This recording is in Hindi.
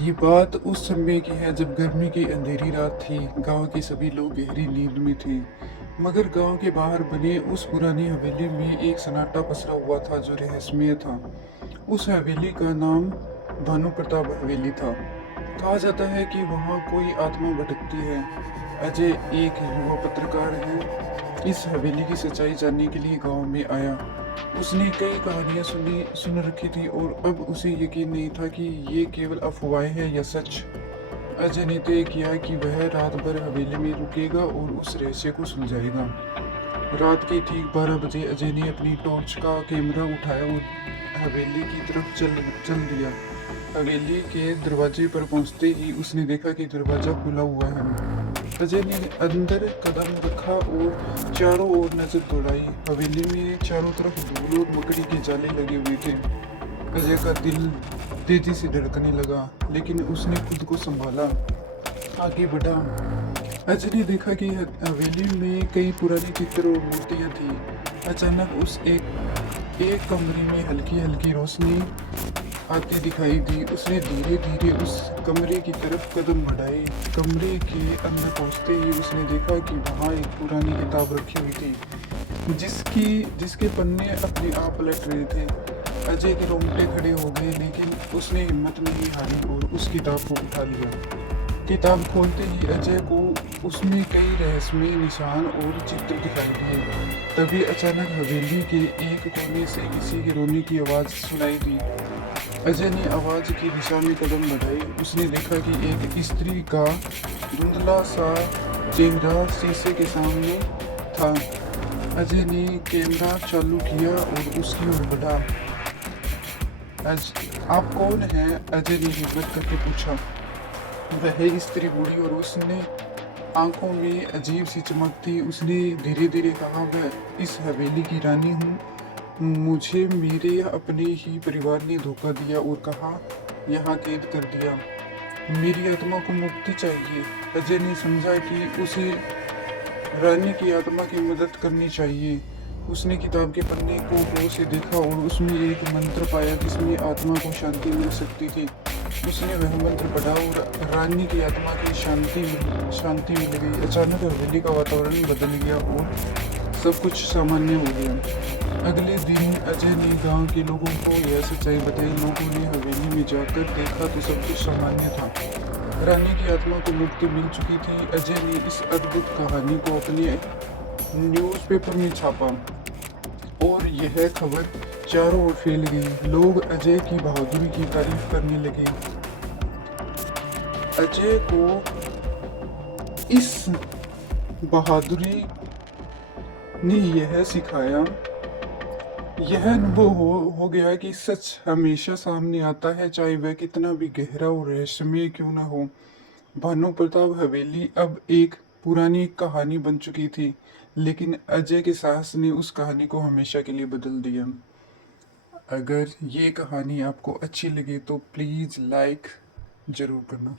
ये बात उस समय की है जब गर्मी की अंधेरी रात थी। गांव के सभी लोग गहरी नींद में थे, मगर गांव के बाहर बने उस पुरानी हवेली में एक सन्नाटा पसरा हुआ था जो रहस्यमय था। उस हवेली का नाम भानु प्रताप हवेली था। कहा जाता है कि वहाँ कोई आत्मा भटकती है। अजय एक युवा पत्रकार है, इस हवेली की सच्चाई जानने के लिए गांव में आया। उसने कई कहानियां सुन रखी थी और अब उसे यकीन नहीं था कि ये केवल अफवाहें हैं या सच। अजय ने तय किया कि वह रात भर हवेली में रुकेगा और उस रहस्य को सुलझाएगा। रात के ठीक 12 बजे अजय ने अपनी टॉर्च का कैमरा उठाया और हवेली की तरफ चल दिया। हवेली के दरवाजे पर पहुंचते ही उसने देखा कि दरवाजा खुला हुआ है। अजय ने अंदर कदम रखा और चारों ओर नजर दौड़ाई। हवेली में चारों तरफ धूल और मकड़ी के जाले लगे हुए थे। अजय का दिल तेजी से धड़कने लगा, लेकिन उसने खुद को संभाला, आगे बढ़ा। अजय ने देखा कि हवेली में कई पुरानी चित्र और मूर्तियां थी। अचानक उस एक कमरे में हल्की हल्की रोशनी आती दिखाई दी। उसने धीरे धीरे उस कमरे की तरफ कदम बढ़ाए। कमरे के अंदर पहुंचते ही उसने देखा कि वहां एक पुरानी किताब रखी हुई थी, जिसके पन्ने अपने आप पलट रहे थे। अजय के रोंगटे खड़े हो गए, लेकिन उसने हिम्मत नहीं हारी और उस किताब को उठा लिया। किताब खोलते ही अजय को उसमें कई रहस्यमय निशान और चित्र दिखाई दिए। तभी अचानक हवेली के एक कोने से किसी के रोने की आवाज़ सुनाई दी। अजय ने आवाज़ की दिशा में कदम बढ़ाए। उसने देखा कि एक स्त्री का धुंधला सा चेहरा शीशे के सामने था। अजय ने कैमरा चालू किया और उसकी ओर बढ़ा। आप कौन हैं? अजय ने हिम्मत करके पूछा। वह स्त्री बूढ़ी और उसने आंखों में अजीब सी चमक थी। उसने धीरे धीरे कहा, मैं इस हवेली की रानी हूँ। मुझे मेरे अपने ही परिवार ने धोखा दिया और कहा यहाँ कैद कर दिया। मेरी आत्मा को मुक्ति चाहिए। अजय ने समझा कि उसे रानी की आत्मा की मदद करनी चाहिए। उसने किताब के पन्ने को गौर से देखा और उसमें एक मंत्र पाया जिसमें आत्मा को शांति मिल सकती थी। उसने वह मंत्र पढ़ा और रानी की आत्मा की शांति मिल गई। अचानक हवेली का वातावरण बदल गया और सब कुछ सामान्य हो गया। अगले दिन अजय ने गांव के लोगों को यह सच्चाई बताई। लोगों ने हवेली में जाकर देखा तो सब कुछ सामान्य था। रानी की आत्मा को मुक्ति मिल चुकी थी। अजय ने इस अद्भुत कहानी को अपने न्यूज़पेपर में छापा और यह खबर चारों ओर फैल गई। लोग अजय की बहादुरी की तारीफ करने लगे। अजय को इस बहादुरी ने यह सिखाया, यह अनुभव हो गया कि सच हमेशा सामने आता है, चाहे वह कितना भी गहरा और रहस्यमय क्यों न हो। भानु प्रताप हवेली अब एक पुरानी कहानी बन चुकी थी, लेकिन अजय के साहस ने उस कहानी को हमेशा के लिए बदल दिया। अगर ये कहानी आपको अच्छी लगी तो प्लीज़ लाइक ज़रूर करना।